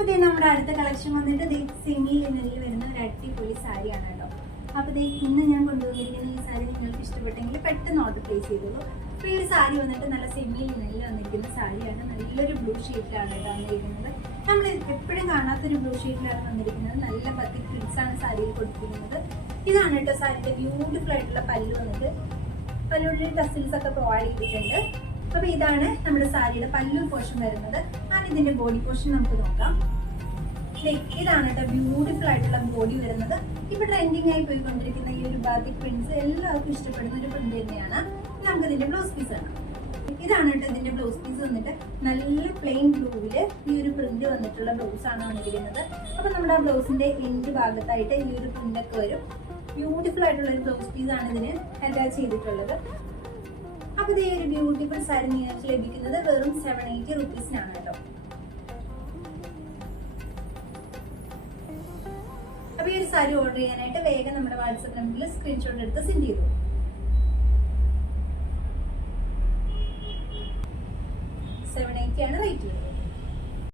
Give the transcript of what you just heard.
അപ്പൊ ഇതേ നമ്മുടെ അടുത്ത കളക്ഷൻ വന്നിട്ട് സെമി ലിനനിൽ വരുന്ന ഒരു അടിപൊളി സാരിയാണ് കേട്ടോ. അപ്പൊ ഇന്ന് ഞാൻ കൊണ്ടുവന്നിരിക്കുന്ന ഈ സാരി നിങ്ങൾക്ക് ഇഷ്ടപ്പെട്ടെങ്കിൽ പെട്ടെന്ന് ഓർഡർ പ്ലേസ് ചെയ്തോളൂ. അപ്പൊ ഈ ഒരു സാരി വന്നിട്ട് നല്ല സെമി ലിനനിൽ വന്നിരിക്കുന്ന സാരിയാണ്. നല്ലൊരു ബ്ലൂ ഷെയ്ഡിലാണ് കേട്ടോ വന്നിരിക്കുന്നത്. നമ്മൾ എപ്പോഴും കാണാത്തൊരു ബ്ലൂ ഷെയ്ഡിലാണ് വന്നിരിക്കുന്നത്. നല്ല ബത്തിക് പ്രിന്റ്സ് ആണ് സാരിയിൽ കൊടുത്തിരിക്കുന്നത്. ഇതാണ് കേട്ടോ സാരിയുടെ ബ്യൂട്ടിഫുൾ ആയിട്ടുള്ള പല്ലു വന്നിട്ട്. പല്ലുള്ളിൽ ടസിൽസ് ഒക്കെ പ്രൊവൈഡ് ചെയ്തിട്ടുണ്ട്. അപ്പൊ ഇതാണ് നമ്മുടെ സാരിയുടെ പല്ലു പോർഷൻ വരുന്നത്. ഞാൻ ഇതിന്റെ ബോഡി പോർഷൻ നമുക്ക് നോക്കാം. ഇതാണ് കേട്ടോ ബ്യൂട്ടിഫുൾ ആയിട്ടുള്ള ബോഡി വരുന്നത്. ഇപ്പൊ ട്രെൻഡിങ് ആയി പോയിക്കൊണ്ടിരിക്കുന്ന ഈ ഒരു ബാത്തിക് പ്രിന്റ്സ് എല്ലാവർക്കും ഇഷ്ടപ്പെടുന്ന ഒരു പ്രിന്റ് തന്നെയാണ്. നമുക്ക് ഇതിന്റെ ബ്ലൗസ് പീസ് ആണ്. ഇതാണ് കേട്ടോ ഇതിന്റെ ബ്ലൗസ് പീസ് വന്നിട്ട്. നല്ല പ്ലെയിൻ ബ്ലൂവില് ഈ ഒരു പ്രിന്റ് വന്നിട്ടുള്ള ബ്ലൗസ് ആണ് വന്നിരിക്കുന്നത്. അപ്പൊ നമ്മുടെ ആ ബ്ലൗസിന്റെ എൻഡ് ഭാഗത്തായിട്ട് ഈ ഒരു പ്രിന്റ് ഒക്കെ വരും. ബ്യൂട്ടിഫുൾ ആയിട്ടുള്ള ഒരു ബ്ലൗസ് പീസ് ആണ് ഇതിന് അറ്റാച്ച് ചെയ്തിട്ടുള്ളത്. അപ്പൊ ഈ ഒരു ബ്യൂട്ടിഫുൾ സാരി നിങ്ങൾക്ക് ലഭിക്കുന്നത് വെറും 780 റുപ്പീസിനാണ് കേട്ടോ. അപ്പൊ ഈ ഒരു സാരി ഓർഡർ ചെയ്യാനായിട്ട് വേഗം നമ്മുടെ വാട്സ്ആപ്പ് നമ്പറിൽ സ്ക്രീൻഷോട്ട് എടുത്ത് സെൻഡ് ചെയ്തു. 780 ആണ് റേറ്റ് വരുന്നത്.